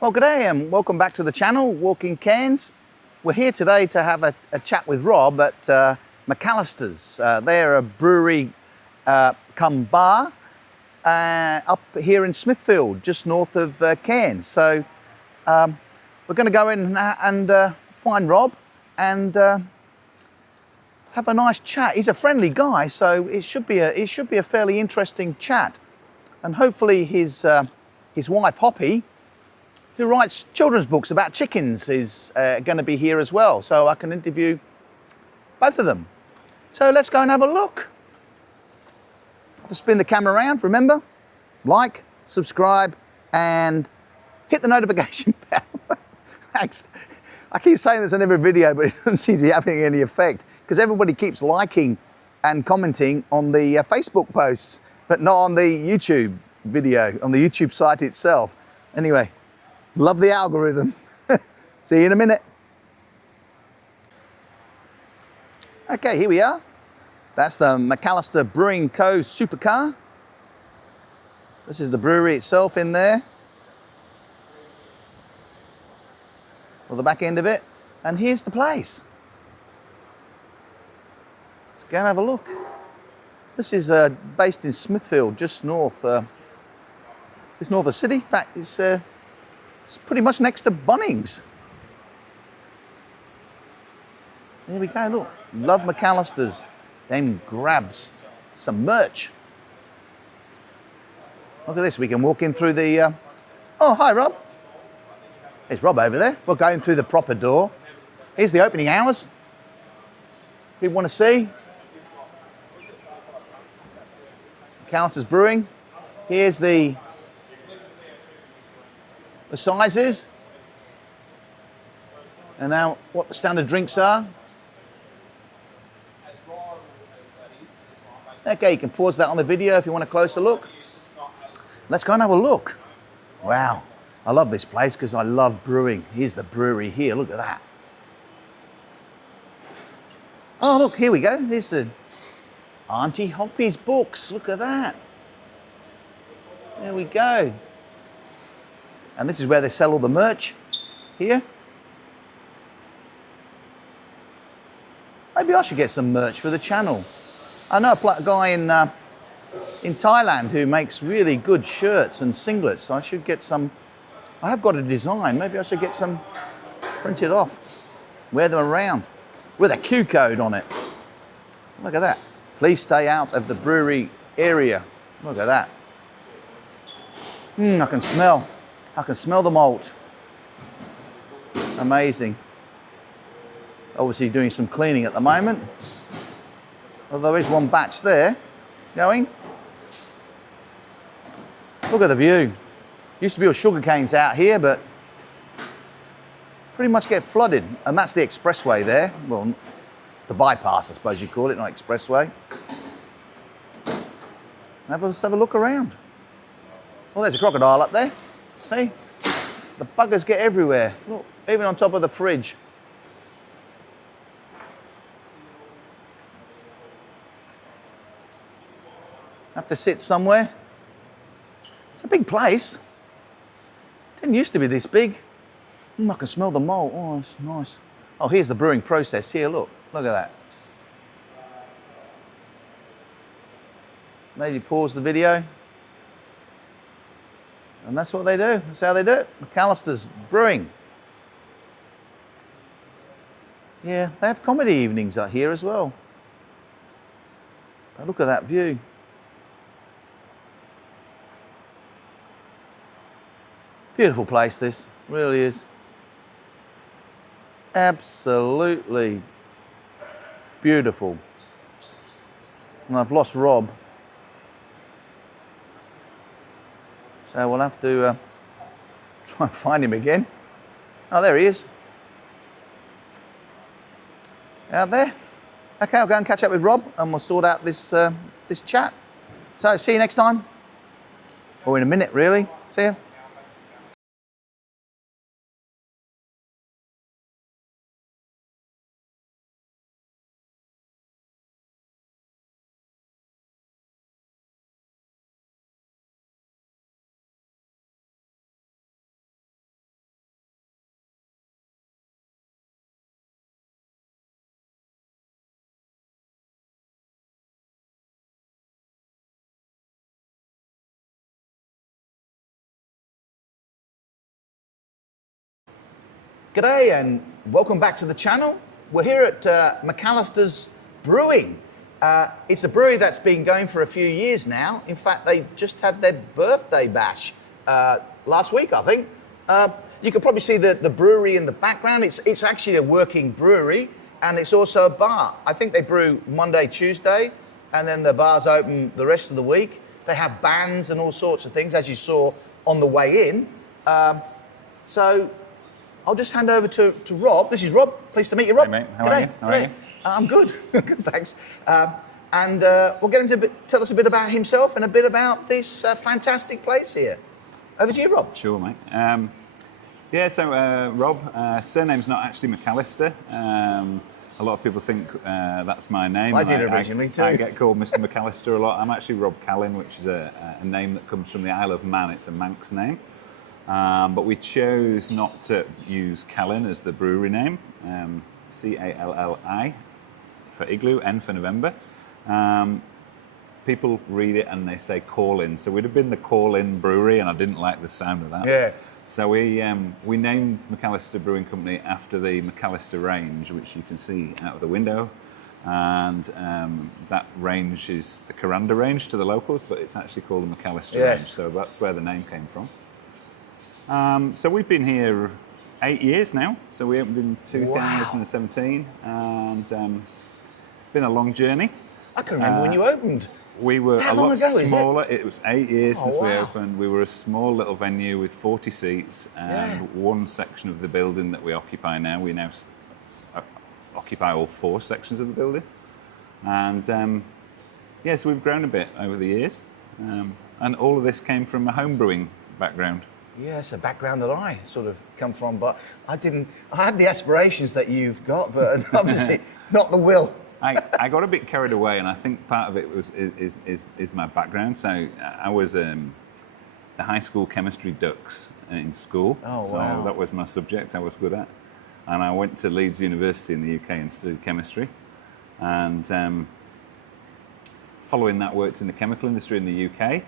Well, good day and welcome back to the channel, Walking Cairns. We're here today to have a chat with Rob at Macalister's. They're a brewery come bar up here in Smithfield, just north of Cairns. So we're going to go in and find Rob and have a nice chat. He's a friendly guy, so it should be a fairly interesting chat. And hopefully his wife Hoppy, who writes children's books about chickens, is going to be here as well, so I can interview both of them. So let's go and have a look. Just spin the camera around, remember, like, subscribe, and hit the notification bell. Thanks. I keep saying this in every video, but it doesn't seem to be having any effect because everybody keeps liking and commenting on the Facebook posts, but not on the YouTube video, on the YouTube site itself. Anyway. Love the algorithm. See you in a minute. Okay, here we are. That's the Macalister Brewing Co. supercar. This is the brewery itself in there. Or the back end of it. And here's the place. Let's go and have a look. This is based in Smithfield, just north. It's north of the city. In fact, it's pretty much next to Bunnings. There we go, look. Love Macalister's. Then grabs some merch. Look at this, we can walk in through the... Oh, hi, Rob. There's Rob over there. We're going through the proper door. Here's the opening hours. People want to see. Macalister's Brewing. Here's the sizes, and now what the standard drinks are. Okay, you can pause that on the video if you want a closer look. Let's go and have a look. Wow, I love this place because I love brewing. Here's the brewery here, look at that. Oh look, here we go, here's the Auntie Hoppy's books, look at that. There we go. And this is where they sell all the merch here. Maybe I should get some merch for the channel. I know a guy in Thailand who makes really good shirts and singlets. So I should get some. I have got a design. Maybe I should get some printed off. Wear them around with a Q code on it. Look at that. Please stay out of the brewery area. Look at that. I can smell the malt. Amazing. Obviously doing some cleaning at the moment. Although there is one batch there going. Look at the view. Used to be all sugar canes out here, but pretty much get flooded. And that's the expressway there. Well, the bypass, I suppose you call it, not expressway. Let's have a look around. Well, there's a crocodile up there. See? The buggers get everywhere. Look, even on top of the fridge. Have to sit somewhere. It's a big place. Didn't used to be this big. I can smell the malt. Oh, it's nice. Oh, here's the brewing process here. Look at that. Maybe pause the video. And that's what they do. That's how they do it. Macalister's Brewing. Yeah, they have comedy evenings out here as well. But look at that view. Beautiful place, this really is. Absolutely beautiful. And I've lost Rob. So we'll have to try and find him again. Oh, there he is. Out there. Okay, I'll go and catch up with Rob and we'll sort out this chat. So see you next time. Or in a minute, really. See you. G'day and welcome back to the channel. We're here at Macalister's Brewing. It's a brewery that's been going for a few years now. In fact, they just had their birthday bash last week, I think. You can probably see the brewery in the background. It's actually a working brewery, and it's also a bar. I think they brew Monday, Tuesday, and then the bar's open the rest of the week. They have bands and all sorts of things, as you saw on the way in. So I'll just hand over to Rob. This is Rob. Pleased to meet you, Rob. Hey, mate. How are you? How are you? I'm good. Good, thanks. And we'll get him to tell us a bit about himself and a bit about this fantastic place here. Over to you, Rob. Sure, mate. Rob, surname's not actually Macalister. A lot of people think that's my name. I did originally too. I get called Mr. Macalister a lot. I'm actually Rob Callin, which is a name that comes from the Isle of Man. It's a Manx name. But we chose not to use Callin as the brewery name, C-A-L-L-I for igloo, N for November. People read it and they say call-in, so we'd have been the call-in brewery, and I didn't like the sound of that. Yeah. So we named Macalister Brewing Company after the Macalister range, which you can see out of the window, and that range is the Coranda range to the locals, but it's actually called the Macalister range, so that's where the name came from. So we've been here 8 years now. So we opened in 2017, and been a long journey. I can remember when you opened. We were a lot smaller. It was 8 years since we wow. opened. We were a small little venue with 40 seats and one section of the building that we occupy now. We now occupy all 4 sections of the building. And so we've grown a bit over the years. And all of this came from a home brewing background. Yes, a background that I sort of come from, but I had the aspirations that you've got, but obviously not the will. I got a bit carried away, and I think part of it is my background. So I was the high school chemistry ducks in school. Oh, so wow. that was my subject I was good at. And I went to Leeds University in the UK and studied chemistry. And following that, worked in the chemical industry in the UK.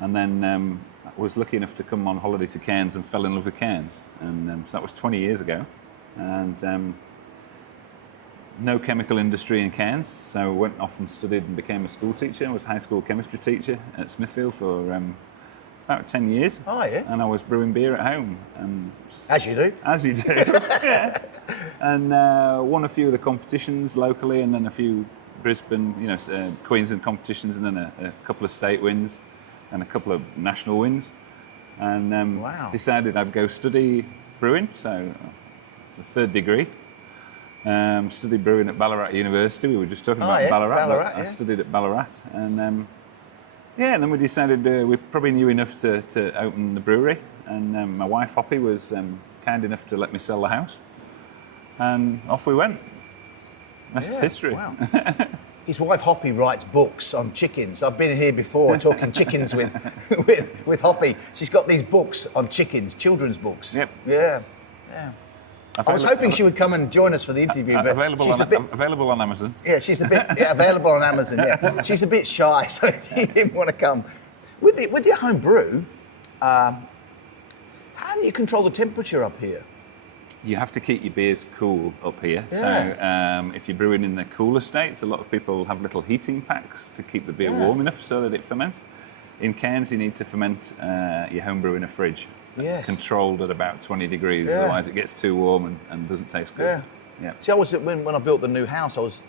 And then was lucky enough to come on holiday to Cairns and fell in love with Cairns. And so that was 20 years ago. And no chemical industry in Cairns, so went off and studied and became a school teacher. I was a high school chemistry teacher at Smithfield for about 10 years. Oh, yeah. And I was brewing beer at home. As you do. As you do, yeah. And won a few of the competitions locally, and then a few Brisbane, Queensland competitions, and then a couple of state wins and a couple of national wins. And decided I'd go study brewing, so it's the 3rd degree. Studied brewing at Ballarat University. We were just talking about Ballarat. I studied at Ballarat, and and then we decided we probably knew enough to open the brewery. And my wife Hoppy was kind enough to let me sell the house, and off we went. That's history. Wow. His wife Hoppy writes books on chickens. I've been here before talking chickens with Hoppy. She's got these books on chickens, children's books. Yep. Yeah. I was hoping she would come and join us for the interview, but available on Amazon. Yeah, she's a bit available on Amazon. Yeah, she's a bit shy, so she didn't want to come. With your home brew, how do you control the temperature up here? You have to keep your beers cool up here. Yeah. So if you're brewing in the cooler states, a lot of people have little heating packs to keep the beer warm enough so that it ferments. In Cairns, you need to ferment your home brew in a fridge. Yes. Controlled at about 20 degrees, otherwise it gets too warm and doesn't taste good. Yeah. See, when I built the new house, I was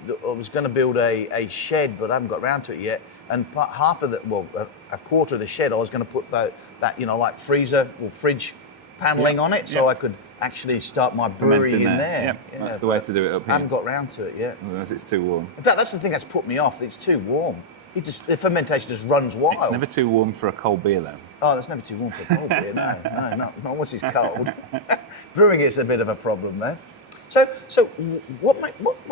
going to build a shed, but I haven't got around to it yet. And a quarter of the shed, I was going to put that like freezer or fridge paneling on it, so I could actually start my brewery in there. Yeah, that's the way to do it up here. I haven't got round to it yet. Otherwise it's too warm. In fact, that's the thing that's put me off. It's too warm. The fermentation just runs wild. It's never too warm for a cold beer, though. Oh, that's never too warm for a cold beer. No, not once it's cold. Brewing is a bit of a problem there. So what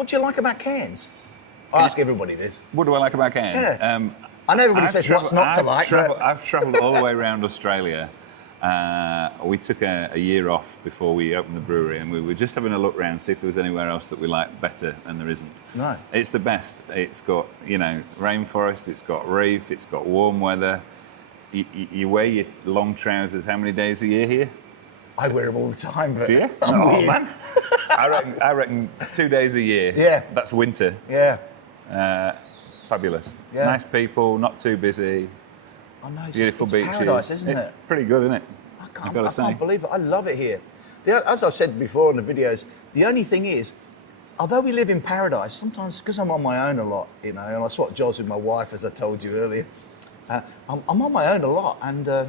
do you like about Cairns? I ask everybody this. What do I like about Cairns? Yeah. I know everybody says what's not to like. I've travelled all the way around Australia. We took a year off before we opened the brewery, and we were just having a look around, see if there was anywhere else that we liked better, and there isn't. No. It's the best. It's got, rainforest, it's got reef, it's got warm weather. You wear your long trousers how many days a year here? I wear them all the time, but Do you? I'm Oh, weird. man. I reckon 2 days a year. Yeah. That's winter. Yeah. Fabulous. Yeah. Nice people, not too busy. I know, Beautiful it's beaches. paradise, isn't it's it? pretty good, isn't it? I I've got to say. can't believe it. I love it here. As I've said before in the videos, the only thing is, although we live in paradise, sometimes because I'm on my own a lot, you know, and I swap jobs with my wife, as I told you earlier, I'm on my own a lot, and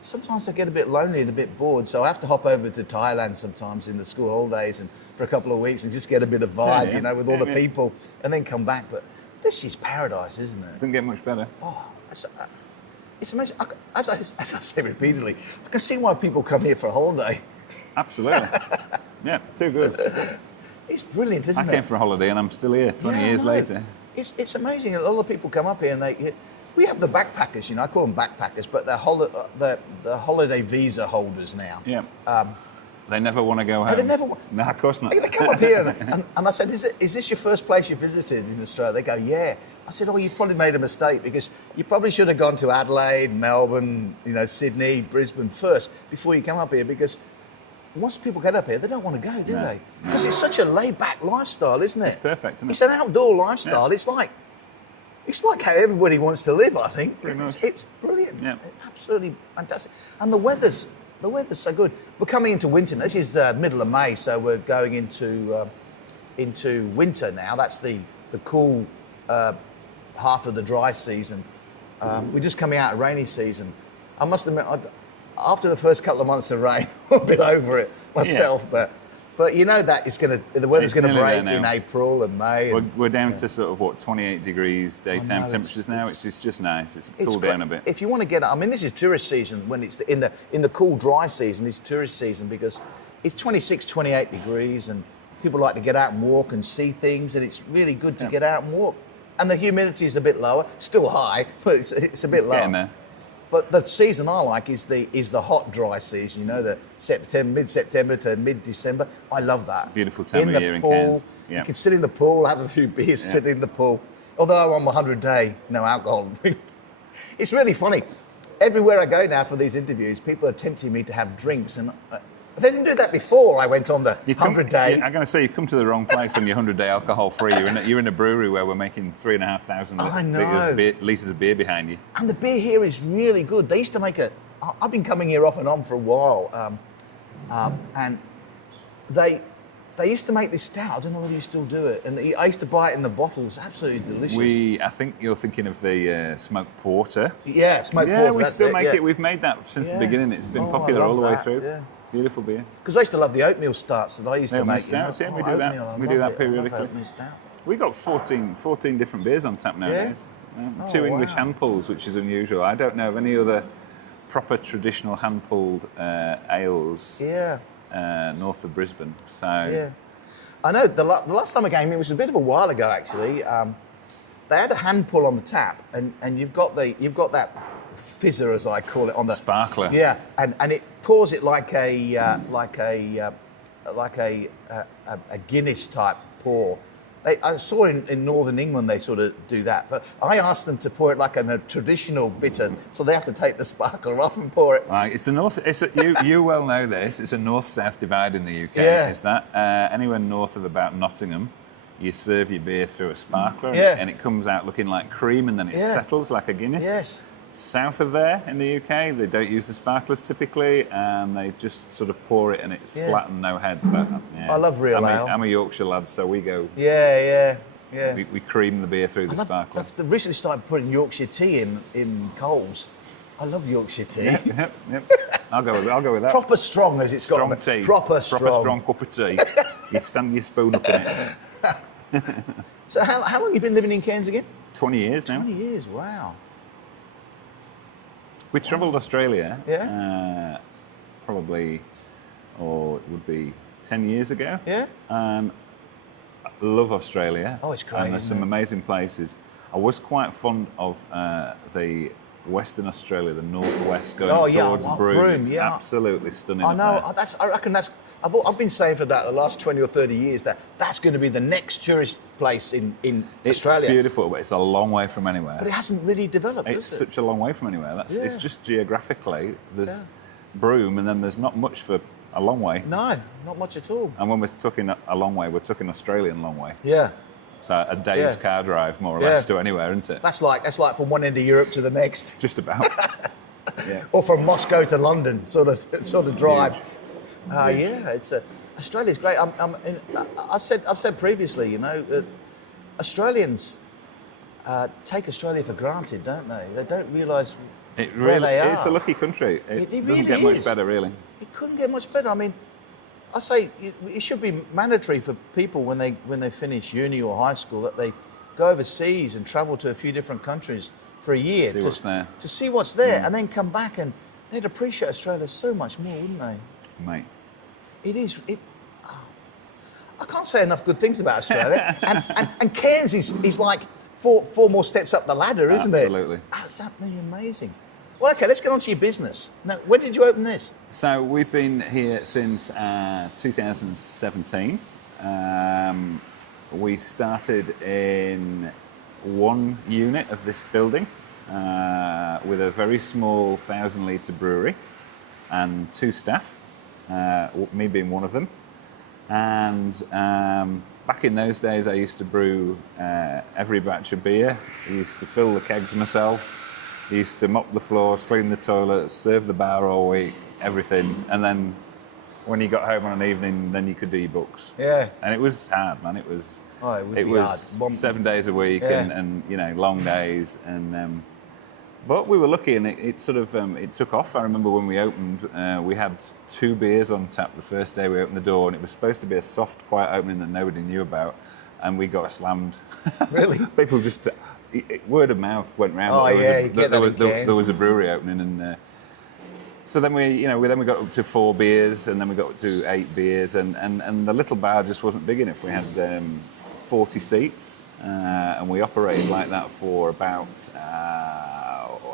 sometimes I get a bit lonely and a bit bored, so I have to hop over to Thailand sometimes in the school holidays and for a couple of weeks and just get a bit of vibe, you know, with all the people, and then come back. But this is paradise, isn't it? Doesn't get much better. Oh, it's amazing. As I say repeatedly, I can see why people come here for a holiday. Absolutely. Yeah, too good. It's brilliant, isn't it? I came for a holiday and I'm still here 20 years later. It's amazing. A lot of people come up here and we have the backpackers, you know, I call them backpackers, but they're the holiday visa holders now. Yeah. They never want to go home. They never. No, of course not. They come up here and I said, is this your first place you visited in Australia? They go, yeah. I said, oh, you probably made a mistake because you probably should have gone to Adelaide, Melbourne, you know, Sydney, Brisbane first before you come up here, because once people get up here, they don't want to go, do they? Because it's such a laid-back lifestyle, isn't it? It's perfect, isn't it? It's an outdoor lifestyle. Yeah. It's like how everybody wants to live, I think. It's brilliant. Yeah. It's absolutely fantastic. And the weather's so good. We're coming into winter. This is middle of May, so we're going into winter now. That's the cool half of the dry season. We're just coming out of rainy season. I must admit, after the first couple of months of rain, I'm a bit over it myself. Yeah. But you know that the weather's going to break in April and May. We're down to sort of, what, 28 degrees daytime temperatures now. It's just nice. It's cooled down a bit. If you want to get, I mean, this is tourist season when it's in the cool, dry season. It's tourist season because it's 26, 28 degrees and people like to get out and walk and see things, and it's really good to get out and walk. And the humidity is a bit lower, still high, but it's a bit lower. Getting there. But the season I like is the hot, dry season. You know, the mid-September to mid-December. I love that. Beautiful time of year in Cairns. Yeah. You can sit in the pool, have a few beers, sit in the pool. Although I'm 100-day, no alcohol. It's really funny. Everywhere I go now for these interviews, people are tempting me to have drinks, and they didn't do that before I went on the 100-day. I'm going to say you've come to the wrong place on your 100-day alcohol-free. You're in a brewery where we're making 3,500 litres of beer behind you. And the beer here is really good. They used to make I've been coming here off and on for a while, and they used to make this stout. I don't know whether you still do it. And I used to buy it in the bottles. Absolutely delicious. I think you're thinking of the smoked porter. Yeah, smoked porter. Yeah, we still make it. We've made that since the beginning. It's been popular all the way through. Yeah. Beautiful beer. Because I used to love the oatmeal stouts that I used to make. Stouts, we do that. We do that periodically. We've got 14 different beers on tap nowadays. Yeah? 2 English hand pulls, which is unusual. I don't know of any other proper traditional hand pulled ales north of Brisbane. So I know the last time I came, it was a bit of a while ago actually. They had a hand pull on the tap, and you've got that fizzer, as I call it, on the sparkler. Yeah, and it pours it like a Guinness type pour. I saw in Northern England they sort of do that, but I asked them to pour it like a traditional bitter, so they have to take the sparkler off and pour it. Right, it's the north. You well know this. It's a north-south divide in the UK. Yeah. Is that anywhere north of about Nottingham? You serve your beer through a sparkler, and it comes out looking like cream, and then it settles like a Guinness. Yes. South of there in the UK, they don't use the sparklers typically, and they just sort of pour it, and it's flat and no head. But I love real ale. I'm a Yorkshire lad, so we go. Yeah. We cream the beer through the sparkler. I've recently started putting Yorkshire tea in Coles. I love Yorkshire tea. Yep. I'll go with that. Proper strong, as it's strong got. Tea. Proper strong cup of tea. You stand your spoon up in it. So how long have you been living in Cairns again? 20 years now. 20 years, wow. We travelled Australia, probably, or it would be 10 years ago. Yeah. Love Australia. Oh, it's great. And there's some amazing places. I was quite fond of the Western Australia, the northwest, going towards Brewing. It's absolutely stunning. I know. I reckon that's. I've been saying for the last 20 or 30 years that's going to be the next tourist place in Australia. It's beautiful, but it's a long way from anywhere. But it hasn't really developed, It's such a long way from anywhere. It's just geographically, there's Broome, and then there's not much for a long way. No, not much at all. And when we're talking a long way, we're talking Australian long way. Yeah. So a day's car drive, more or less, to anywhere, isn't it? That's like from one end of Europe to the next. Just about. Yeah. Or from Moscow to London, sort of drive. It's Australia's great. I've said previously, you know, Australians take Australia for granted, don't they? They don't realise where they are. It's the lucky country. It really doesn't get much better, really. It couldn't get much better. I mean, I say it should be mandatory for people when they finish uni or high school that they go overseas and travel to a few different countries for a year to see what's there, and then come back, and they'd appreciate Australia so much more, wouldn't they? Mate. I can't say enough good things about Australia, and Cairns is like four more steps up the ladder, isn't it? Absolutely. That's absolutely amazing. Well, okay, let's get on to your business. Now, when did you open this? So we've been here since 2017. We started in one unit of this building with a very small 1,000-litre brewery and 2 staff, me being one of them. And back in those days, I used to brew every batch of beer. I used to fill the kegs myself. I used to mop the floors, clean the toilets, serve the bar all week, everything. And then when you got home on an evening, then you could do your books. Yeah. And it was hard, man. It was hard. 7 days a week and you know, long days. And but we were lucky, and it sort of it took off. I remember when we opened, we had 2 beers on tap the first day we opened the door, and it was supposed to be a soft, quiet opening that nobody knew about, and we got slammed. Really? People just word of mouth went round. There was a brewery opening, and so then we got up to 4 beers, and then we got up to 8 beers, and the little bar just wasn't big enough. We had 40 seats, and we operated like that for about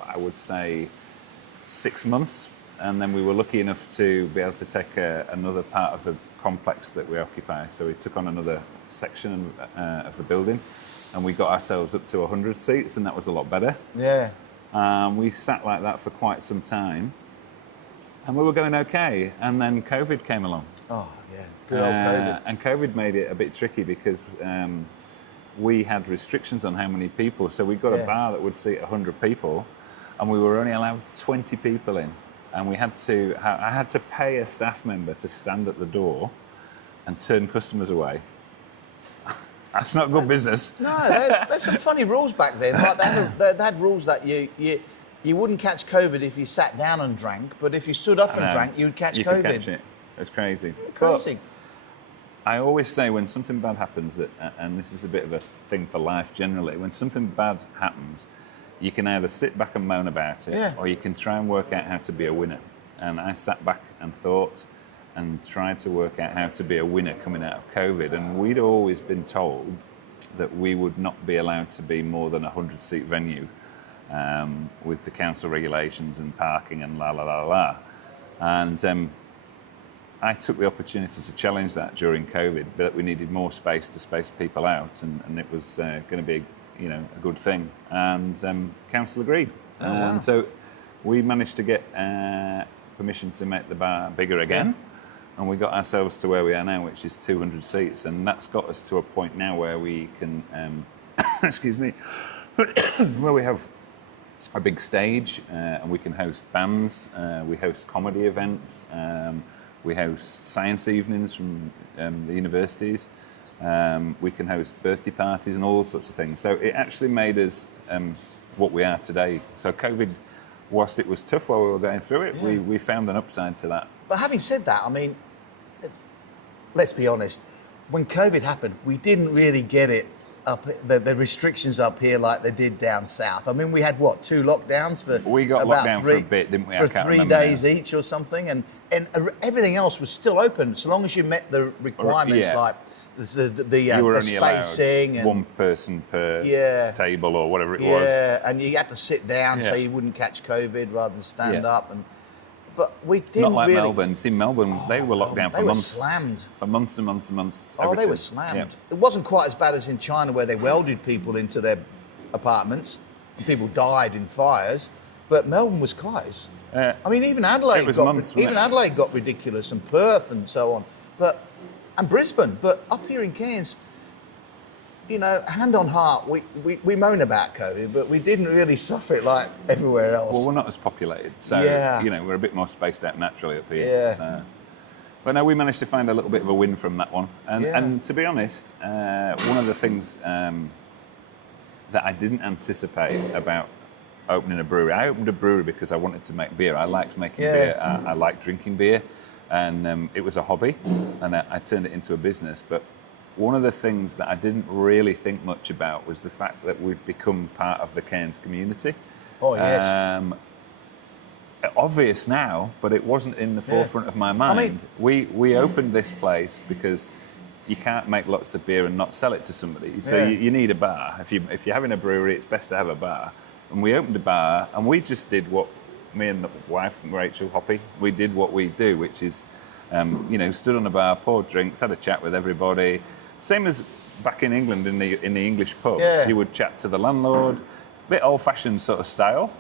I would say 6 months, and then we were lucky enough to be able to take another part of the complex that we occupy. So we took on another section of the building, and we got ourselves up to 100 seats, and that was a lot better. Yeah. We sat like that for quite some time, and we were going okay, and then COVID came along. Oh, yeah, good old COVID. And COVID made it a bit tricky because we had restrictions on how many people, so we got a bar that would seat 100 people, and we were only allowed 20 people in, and I had to pay a staff member to stand at the door and turn customers away. That's not good business. No, there's some funny rules back then. Like they had rules that you wouldn't catch COVID if you sat down and drank, but if you stood up and drank, you'd catch COVID. You could catch it. It's crazy. Crazy. But I always say when something bad happens, and this is a bit of a thing for life generally, when something bad happens, you can either sit back and moan about it, or you can try and work out how to be a winner. And I sat back and thought and tried to work out how to be a winner coming out of COVID. And we'd always been told that we would not be allowed to be more than a 100-seat venue with the council regulations and parking and la la la la. And I took the opportunity to challenge that during COVID, that we needed more space to space people out, and it was going to be a good thing. And council agreed. And so we managed to get permission to make the bar bigger again. And we got ourselves to where we are now, which is 200 seats, and that's got us to a point now where we can, excuse me, where we have a big stage, and we can host bands, we host comedy events, we host science evenings from the universities, we can host birthday parties and all sorts of things. So it actually made us what we are today. So COVID, whilst it was tough while we were going through it, we found an upside to that. But having said that, I mean, let's be honest, when COVID happened, we didn't really get it up, the restrictions up here like they did down south. I mean, we had, 2 lockdowns for We got locked down for a bit, didn't we? For 3 days each or something, and everything else was still open, so long as you met the requirements, like the spacing. And 1 person per table or whatever it was. Yeah, and you had to sit down so you wouldn't catch COVID rather than stand up. But we didn't Not like really... Melbourne. See, Melbourne, they were locked down for months. They were slammed. For months and months and months. Oh, they were slammed. Yeah. It wasn't quite as bad as in China, where they welded people into their apartments and people died in fires. But Melbourne was close. I mean, even Adelaide was months, wasn't it? Adelaide got ridiculous, and Perth and so on, and Brisbane. But up here in Cairns, you know, hand on heart, we moan about COVID, but we didn't really suffer it like everywhere else. Well, we're not as populated, so you know, we're a bit more spaced out naturally up here. Yeah. So. But no, we managed to find a little bit of a win from that one. And to be honest, one of the things that I didn't anticipate about opening a brewery, I opened a brewery because I wanted to make beer. I liked making beer. I liked drinking beer, and it was a hobby, and I turned it into a business. But one of the things that I didn't really think much about was the fact that we've become part of the Cairns community. Oh, yes. Obvious now, but it wasn't in the forefront of my mind. I mean, we opened this place because you can't make lots of beer and not sell it to somebody. So you need a bar. If you're having a brewery, it's best to have a bar. And we opened a bar, and we just did what me and the wife, Rachel Hoppy, we did what we do, which is, you know, stood on a bar, poured drinks, had a chat with everybody. Same as back in England in the English pubs. Yeah. You would chat to the landlord, bit old-fashioned sort of style.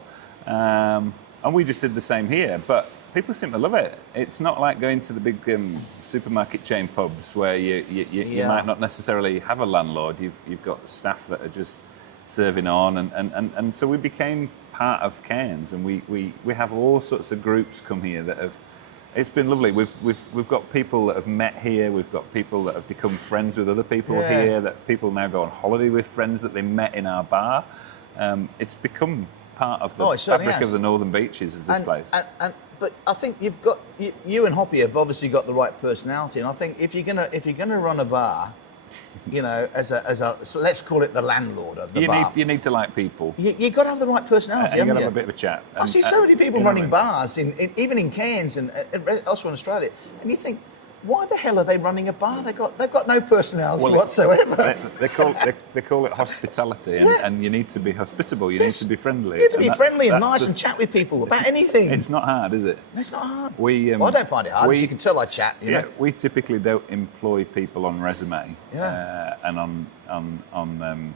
And we just did the same here, but people seem to love it. It's not like going to the big supermarket chain pubs where you might not necessarily have a landlord. You've got staff that are just serving on, and so we became part of Cairns, and we have all sorts of groups come here that have. It's been lovely. We've got people that have met here. We've got people that have become friends with other people here. That people now go on holiday with friends that they met in our bar. It's become part of the fabric of the Northern Beaches is this place. But I think you've got you and Hoppy have obviously got the right personality, and I think if you're gonna run a bar, you know, as a so let's call it the landlord of the bar. You need to like people. You got to have the right personality. You got to have a bit of a chat. I see so many people running bars even in Cairns and elsewhere in Australia, and you think, why the hell are they running a bar? They've got no personality whatsoever. They call it hospitality, and you need to be hospitable. You need to be friendly. You need to be friendly and nice and chat with people about anything. It's not hard, is it? It's not hard. Well, I don't find it hard. As you can tell, I chat. You know? We typically don't employ people on resume and on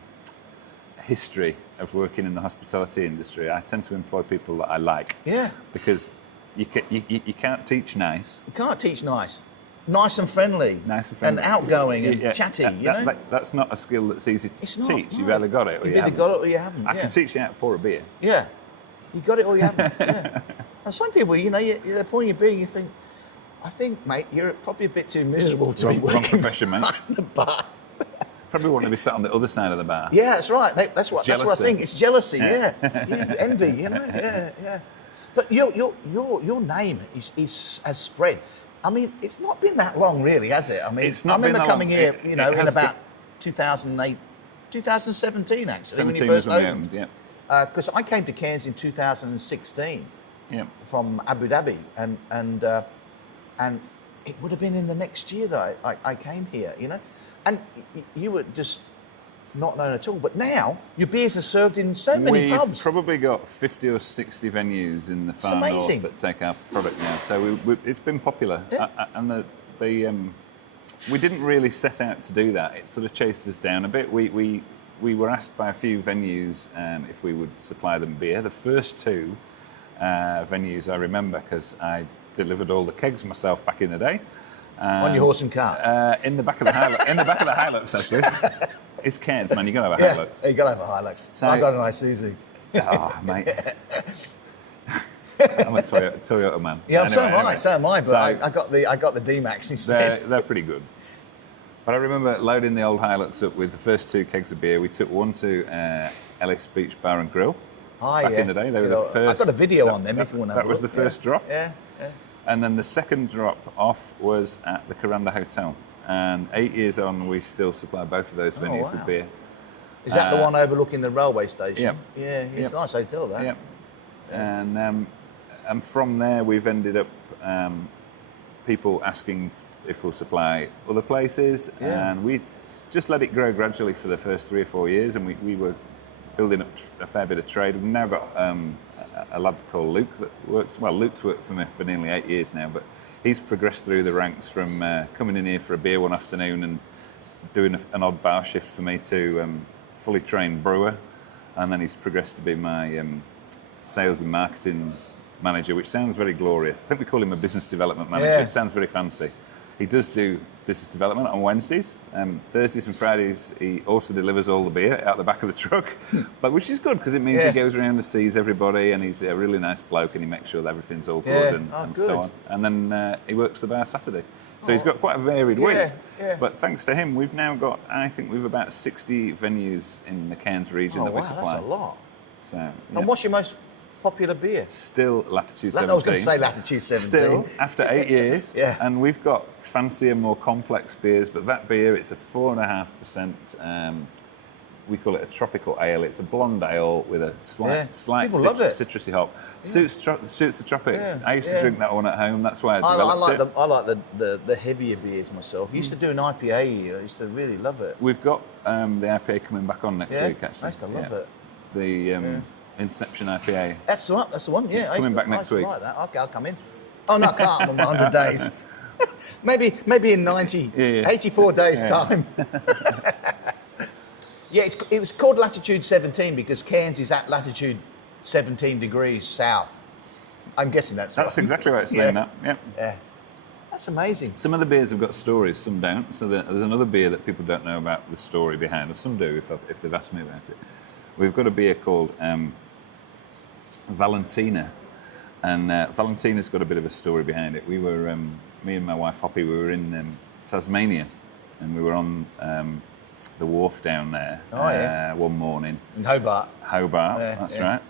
history of working in the hospitality industry. I tend to employ people that I like. Yeah. Because you can't teach nice. You can't teach nice. Nice and friendly. Nice and friendly. And outgoing and chatty, you know? That's not a skill that's easy to teach. No. You've either got it or you haven't. You've either got it or you haven't. I can teach you how to pour a beer. Yeah. You got it or you haven't. Yeah. And some people, you know, they're pouring your beer and you think, I think, mate, you're probably a bit too miserable to be working wrong profession, mate. in the bar. Probably want to be sat on the other side of the bar. Yeah, that's right. That's what I think. It's jealousy, yeah. Envy, you know? Yeah. But your name has spread. I mean, it's not been that long, really, has it? I mean, I remember coming here, you know, in about 2008, 2017, actually. 17 was when we opened, yeah. Because I came to Cairns in 2016 from Abu Dhabi, and it would have been in the next year that I came here, you know. And you were just not known at all. But now, your beers are served in so many pubs. We've probably got 50 or 60 venues in the far north that take our product now. So it's been popular. Yeah. And we didn't really set out to do that. It sort of chased us down a bit. We were asked by a few venues if we would supply them beer. The first two venues I remember because I delivered all the kegs myself back in the day. On your horse and cart? In the back of the Hilux. In the back of the Hilux, actually. It's Cairns, man. You got to have a Hilux. You got to have a Hilux. So, I got an Isuzu. Oh, mate. I'm a Toyota man. Yeah, anyway, so am I. But I got the D-Max instead. They're pretty good. But I remember loading the old Hilux up with the first two kegs of beer. We took one to Ellis Beach Bar and Grill back in the day. They were the first. I've got a video on them if you want to have a look. That was the first drop. Yeah. And then the second drop off was at the Kuranda Hotel. And 8 years on, we still supply both of those venues with beer. Is that the one overlooking the railway station? Yeah. Yeah, it's a nice hotel, that. Yeah. And from there, we've ended up people asking if we'll supply other places. Yeah. And we just let it grow gradually for the first 3 or 4 years. And we were building up a fair bit of trade. We've now got a lad called Luke that works. Well, Luke's worked for me for nearly 8 years now, but he's progressed through the ranks from coming in here for a beer one afternoon and doing an odd bar shift for me to fully trained brewer, and then he's progressed to be my sales and marketing manager, which sounds very glorious. I think we call him a business development manager. Yeah. It sounds very fancy. He does do business development on Wednesdays. Thursdays and Fridays, he also delivers all the beer out the back of the truck, but which is good because it means he goes around and sees everybody, and he's a really nice bloke, and he makes sure that everything's all good and so on. And then he works the bar Saturday. So he's got quite a varied week. Yeah. But thanks to him, we've now got, I think we've about 60 venues in the Cairns region that we supply. That's a lot. So, yeah. And what's your most popular beer? Still Latitude 17. I was going to say Latitude 17. Still, after 8 years. Yeah. And we've got fancier, more complex beers, but that beer, it's a 4.5%. We call it a tropical ale. It's a blonde ale with a slight citrusy hop. Suits the tropics. Yeah. I used to drink that one at home. That's why I developed it. I like the heavier beers myself. I used to do an IPA here. I used to really love it. We've got the IPA coming back on next week, actually. I used to love it. The Inception IPA. That's the one. Yeah, it's coming back next week. Like that. I'll come in. Oh no, I can't. I'm on 100 days. maybe in 84 days time. Yeah, it was called Latitude 17 because Cairns is at latitude 17 degrees south. I'm guessing that's right. That's exactly right. It's named that. Yeah. That's amazing. Some of the beers have got stories, some don't. So there's another beer that people don't know about the story behind, or some do if they've asked me about it. We've got a beer called Valentino, and Valentino's got a bit of a story behind it. We were, me and my wife Hoppy, we were in Tasmania, and we were on the wharf down there one morning. In Hobart. That's right.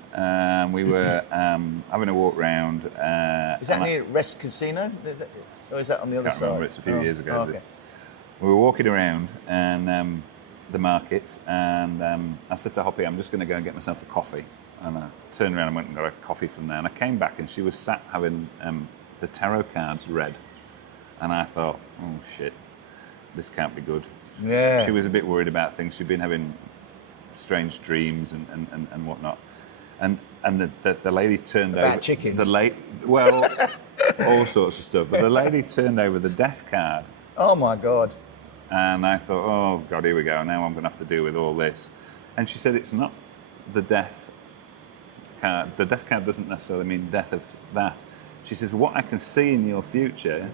We were having a walk round. Is that near Rest Casino? Or is that on the other side? I can't remember, it's a few years ago. Okay. We were walking around and the markets, and I said to Hoppy, I'm just going to go and get myself a coffee. And I turned around and went and got a coffee from there. And I came back and she was sat having the tarot cards read. And I thought, oh shit, this can't be good. Yeah. She was a bit worried about things. She'd been having strange dreams and whatnot. And the lady turned over... About chickens. Well, all sorts of stuff. But the lady turned over the death card. Oh my God. And I thought, oh God, here we go. Now I'm going to have to deal with all this. And she said, it's not the death card. The death card doesn't necessarily mean death of that. She says, what I can see in your future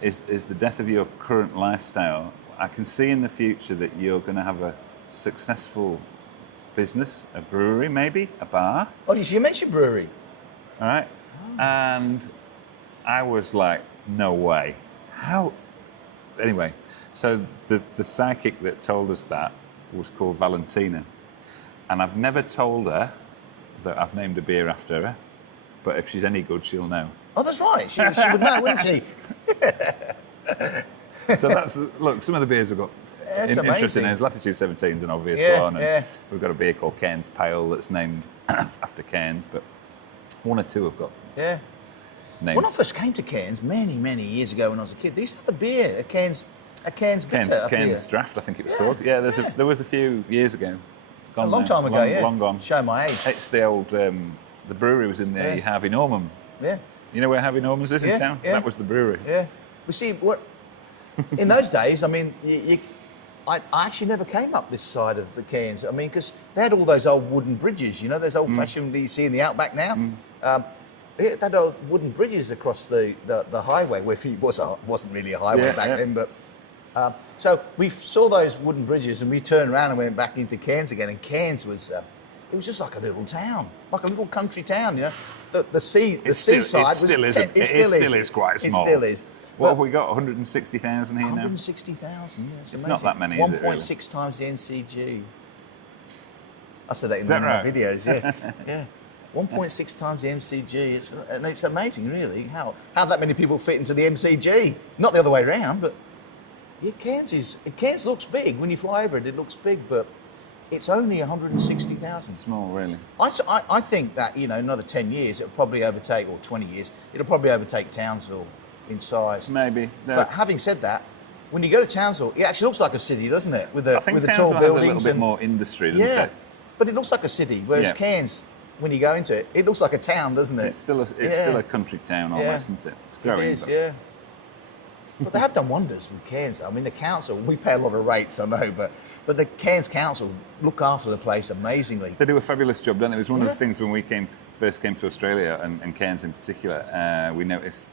is the death of your current lifestyle. I can see in the future that you're going to have a successful business, a brewery maybe, a bar. Oh, you mentioned brewery. All right. Oh. And I was like, no way. How? Anyway, so the psychic that told us that was called Valentino. And I've never told her that I've named a beer after her, but if she's any good, she'll know. Oh, that's right. She would know, wouldn't she? So look, some of the beers have got interesting names. Latitude 17 is an obvious one. And we've got a beer called Cairns Pale that's named after Cairns, but one or two have got names. When I first came to Cairns many years ago when I was a kid, they used to have a beer, a Cairns bitter. Cairns Draft, I think it was called. Yeah, there was a few years ago. A long time ago, long gone. Show my age. It's the old, the brewery was in the Harvey Norman. Yeah. You know where Harvey Norman's is in town? Yeah. That was the brewery. Yeah. We see, in those days, I mean, I actually never came up this side of the Cairns. I mean, because they had all those old wooden bridges, you know, those old-fashioned that you see in the outback now. They had old wooden bridges across the highway, which wasn't really a highway back then, but... so we saw those wooden bridges and we turned around and went back into Cairns again, and Cairns was... it was just like a little town, like a little country town, you know. The seaside was... It still is quite small. It still is. What have we got, 160,000 here now? 160,000, yeah. It's not that many, is it, really? 1.6 times the NCG. I said that in one of my videos, yeah. 1.6 times the MCG. It's amazing, really, how that many people fit into the MCG. Not the other way around, but yeah, Cairns looks big. When you fly over it, it looks big, but it's only 160,000. Small, really. I think that, you know, another 10 years, it'll probably overtake, or 20 years, it'll probably overtake Townsville in size. Maybe. But having said that, when you go to Townsville, it actually looks like a city, doesn't it? With the tall buildings. Has a little bit more industry, doesn't it? But it looks like a city, whereas Cairns, when you go into it, it looks like a town, doesn't it? It's still a country town almost, isn't it? It's growing. It is, yeah. But they have done wonders with Cairns. I mean, the council, we pay a lot of rates, I know, but the Cairns Council look after the place amazingly. They do a fabulous job, don't they? It was one of Yeah. the things when we first came to Australia, and Cairns in particular, we noticed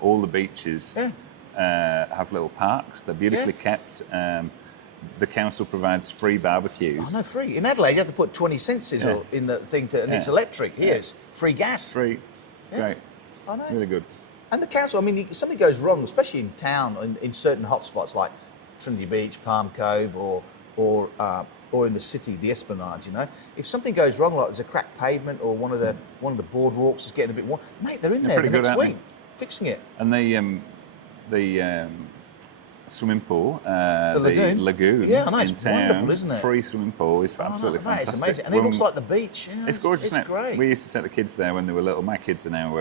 all the beaches have little parks. They're beautifully kept. The council provides free barbecues. Oh, no, free. In Adelaide, you have to put 20 cents in the thing, and it's electric. Here, it's free gas. Free. Yeah. Great. I know. Really good. And the council, I mean, if something goes wrong, especially in town, in certain hotspots like Trinity Beach, Palm Cove, or in the city, the Esplanade, you know, if something goes wrong, like there's a cracked pavement or one of the boardwalks is getting a bit warm, mate, they're in there the next week fixing it. And the swimming pool, the lagoon yeah, I know, in it's town, wonderful, isn't it? free swimming pool is absolutely fantastic. It's amazing, and it looks like the beach. You know, it's gorgeous. It's great. We used to take the kids there when they were little. My kids are now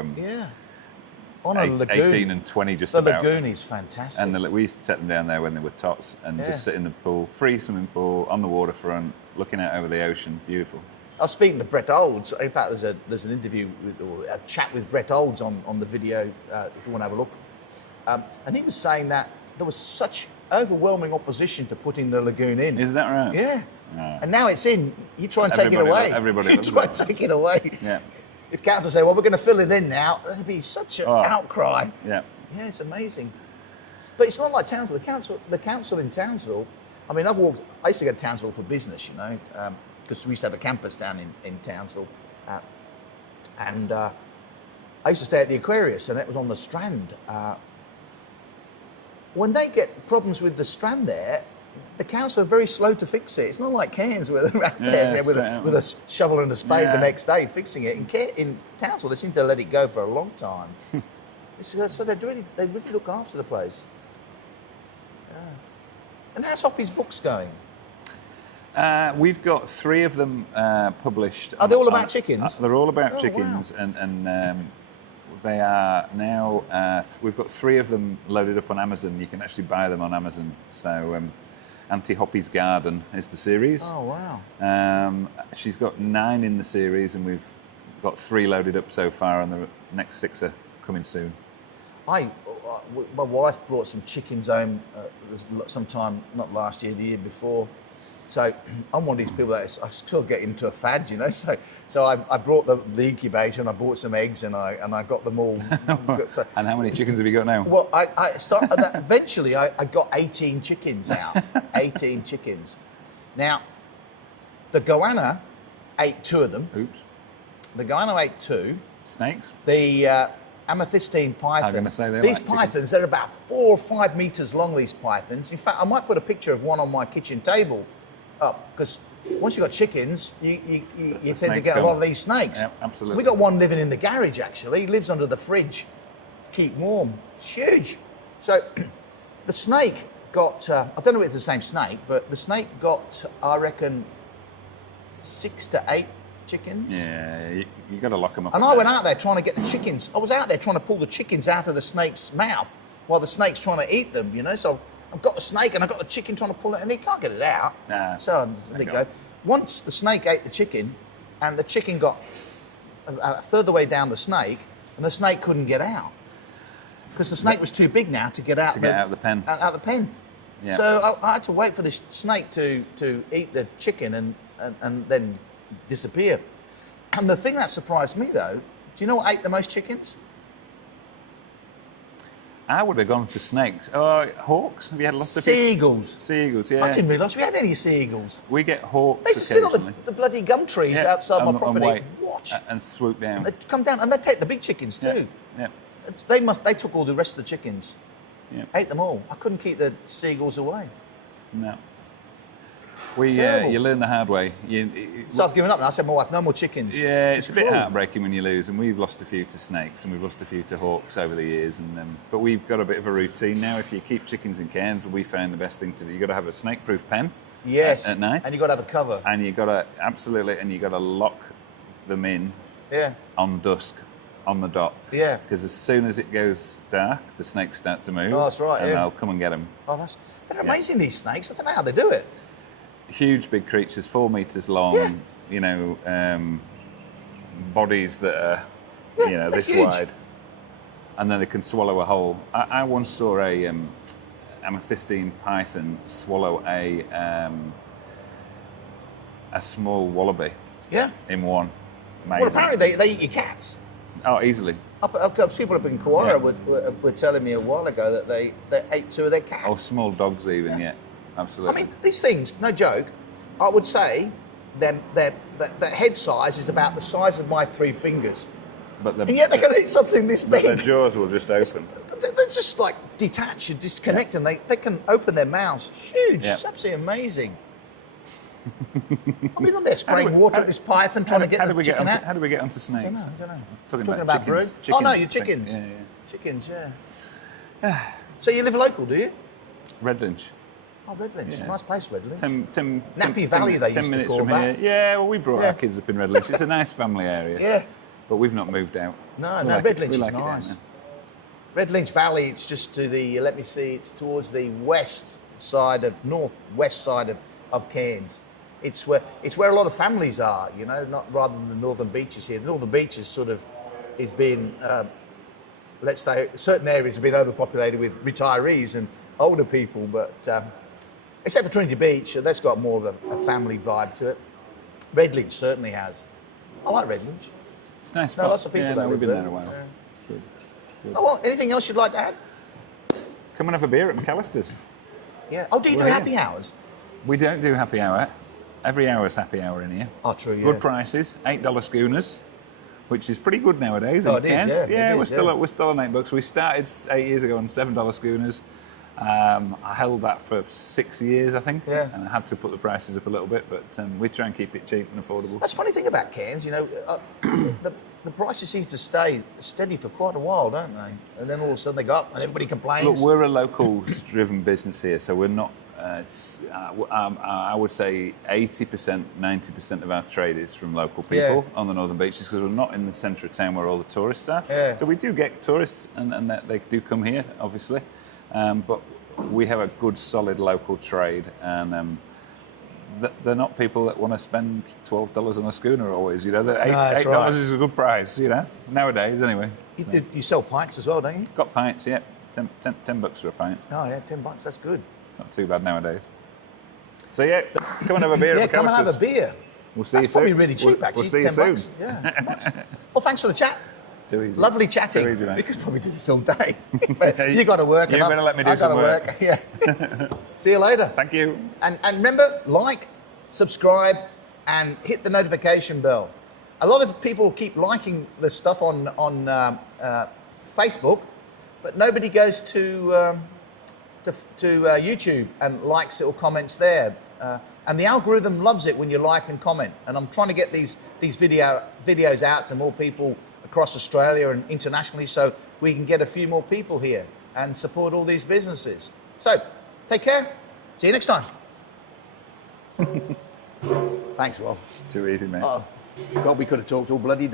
on a lagoon. 18 and 20 just the about. The lagoon is fantastic. And we used to take them down there when they were tots and just sit in the pool, free swimming pool, on the waterfront, looking out over the ocean. Beautiful. I was speaking to Brett Olds. In fact, there's an interview or a chat with Brett Olds on the video if you want to have a look. And he was saying that there was such overwhelming opposition to putting the lagoon in. Is that right? Yeah. Oh. And now it's in. You try and take it away. Everybody you try and take it away. Yeah. If council say, well, we're going to fill it in now, there'd be such an outcry. Yeah. Yeah, it's amazing. But it's not like Townsville. The council in Townsville, I mean, I used to go to Townsville for business, you know, because we used to have a campus down in Townsville. And I used to stay at the Aquarius, and it was on the Strand. When they get problems with the Strand there, the council are very slow to fix it. It's not like Cairns where they're out there with a shovel and a spade the next day fixing it. In Townsville, they seem to let it go for a long time. So they really look after the place. Yeah. And how's Hoppy's books going? We've got 3 of them published. Are they all about chickens? They're all about chickens, wow. and they are now. We've got 3 of them loaded up on Amazon. You can actually buy them on Amazon. So, Auntie Hoppy's Garden is the series. Oh wow! She's got 9 in the series, and we've got 3 loaded up so far, and the next 6 are coming soon. My wife brought some chickens home sometime, not last year, the year before. So I'm one of these people that I still get into a fad, you know. So I brought the incubator and I bought some eggs and I got them all. And how many chickens have you got now? Well, I started that. Eventually, I got 18 chickens out. 18 chickens. Now, the goanna ate 2 of them. Oops. The goanna ate 2. Snakes? The amethystine python. I'm going to say these pythons, they're about 4 or 5 meters long, these pythons. In fact, I might put a picture of one on my kitchen table up, because once you've got chickens, you tend to get a lot of these snakes. Yeah, absolutely. We got one living in the garage, actually. He lives under the fridge, keep warm. It's huge. So the snake got, I don't know if it's the same snake, but the snake got, I reckon, 6 to 8 chickens. Yeah, you got to lock them up. And I went out there trying to get the chickens. I was out there trying to pull the chickens out of the snake's mouth while the snake's trying to eat them, you know. So I've got the snake and I've got the chicken trying to pull it, and he can't get it out. Nah, so there you go. Once the snake ate the chicken, and the chicken got a third of the way down the snake, and the snake couldn't get out because the snake was too big now to get out. To get out of the pen. Out of the pen. Yeah. So I had to wait for this snake to eat the chicken and then disappear. And the thing that surprised me, though, do you know what ate the most chickens? I would have gone for snakes. Hawks? Have you had lots of seagulls? Seagulls, yeah. I didn't realise we had any seagulls. We get hawks. They used to sit on the bloody gum trees outside my property. Watch. And swoop down. They'd come down and they'd take the big chickens too. Yeah. They took all the rest of the chickens. Yeah. Ate them all. I couldn't keep the seagulls away. No. You learn the hard way. So I've given up now. I said to my wife, no more chickens. Yeah, it's a bit heartbreaking when you lose, and we've lost a few to snakes and we've lost a few to hawks over the years. But we've got a bit of a routine now. If you keep chickens in Cairns, we found the best thing to do. You've got to have a snake-proof pen. Yes. At night. And you've got to have a cover. And you've got to lock them in. Yeah. On dusk. On the dot. Yeah. Because as soon as it goes dark, the snakes start to move. Oh, that's right. And they'll come and get them. Oh, they're amazing, these snakes. I don't know how they do it. Huge, big creatures, 4 meters long. Yeah. Bodies that are, this huge. wide. and then they can swallow a whole. I once saw a amethystine python swallow a small wallaby. Yeah. In one. Amazing. Well, apparently they eat your cats. Oh, easily. People up in Kauai were telling me a while ago that they ate 2 of their cats. Oh, small dogs even, yeah. Absolutely. I mean, these things, no joke, I would say their head size is about the size of my 3 fingers. And yet they're going to eat something this big. Their jaws will just open. They're just like detach and disconnect, and they can open their mouths. Huge. It's absolutely amazing. I mean, on there spraying water at this python trying to get the chicken out. How do we get onto snakes? I don't know. Talking about Brew. Oh no, your chickens. Yeah. Chickens, yeah. So you live local, do you? Redlinch. Oh, Redlinch. Nice place, Redlinch. Nappy Valley, they used 10 to minutes call from that. here. Yeah, well, we brought our kids up in Redlinch. It's a nice family area. Yeah. But we've not moved out. No, We Redlinch is like nice. Redlinch Valley, it's just to the, let me see, it's towards the northwest side of Cairns. It's where a lot of families are, you know, not rather than the Northern Beaches here. The Northern Beaches sort of is being, let's say, certain areas have been overpopulated with retirees and older people, but except for Trinity Beach, that's got more of a family vibe to it. Redlinch certainly has. I like Redlinch. It's a nice No, spot. lots of people yeah, that we've live been there. there a while. Yeah. It's good. Oh, well, anything else you'd like to add? Come and have a beer at Macalister's. Yeah. Oh, do you do happy hours? We don't do happy hour. Every hour is happy hour in here. Oh, true, yeah. Good prices, $8 schooners, which is pretty good nowadays. Oh, in it is, Cairns. yeah. Yeah, It we're is, still yeah. we're still on $8. We started 8 years ago on $7 schooners. I held that for 6 years, I think, and I had to put the prices up a little bit, but we try and keep it cheap and affordable. That's the funny thing about Cairns, you know, the prices seem to stay steady for quite a while, don't they? And then all of a sudden they go up and everybody complains. Look, we're a locals-driven business here, so we're not. I would say 80%, 90% of our trade is from local people on the Northern Beaches because we're not in the centre of town where all the tourists are. Yeah. So we do get tourists and they do come here, obviously. But we have a good, solid local trade, and they're not people that want to spend $12 on a schooner always. You know, $8 is a good price. You know, nowadays anyway. You sell pints as well, don't you? Got pints, yeah. $10 for a pint. Oh yeah, $10. That's good. Not too bad nowadays. So yeah, come and have a beer. Yeah, come and have a beer. We'll see That's you soon. probably really cheap, actually. We'll see you $10. soon. Yeah. $10. Well, thanks for the chat. Too easy. Lovely chatting. Too easy, mate. We could probably do this all day. You got to work. You better let me do some work. Yeah. See you later. Thank you. And remember, like, subscribe, and hit the notification bell. A lot of people keep liking the stuff on Facebook, but nobody goes to YouTube and likes it or comments there. And the algorithm loves it when you like and comment. And I'm trying to get these videos out to more people across Australia and internationally, so we can get a few more people here and support all these businesses. So, take care. See you next time. Thanks, Rob. Too easy, mate. God, we could have talked all bloody day.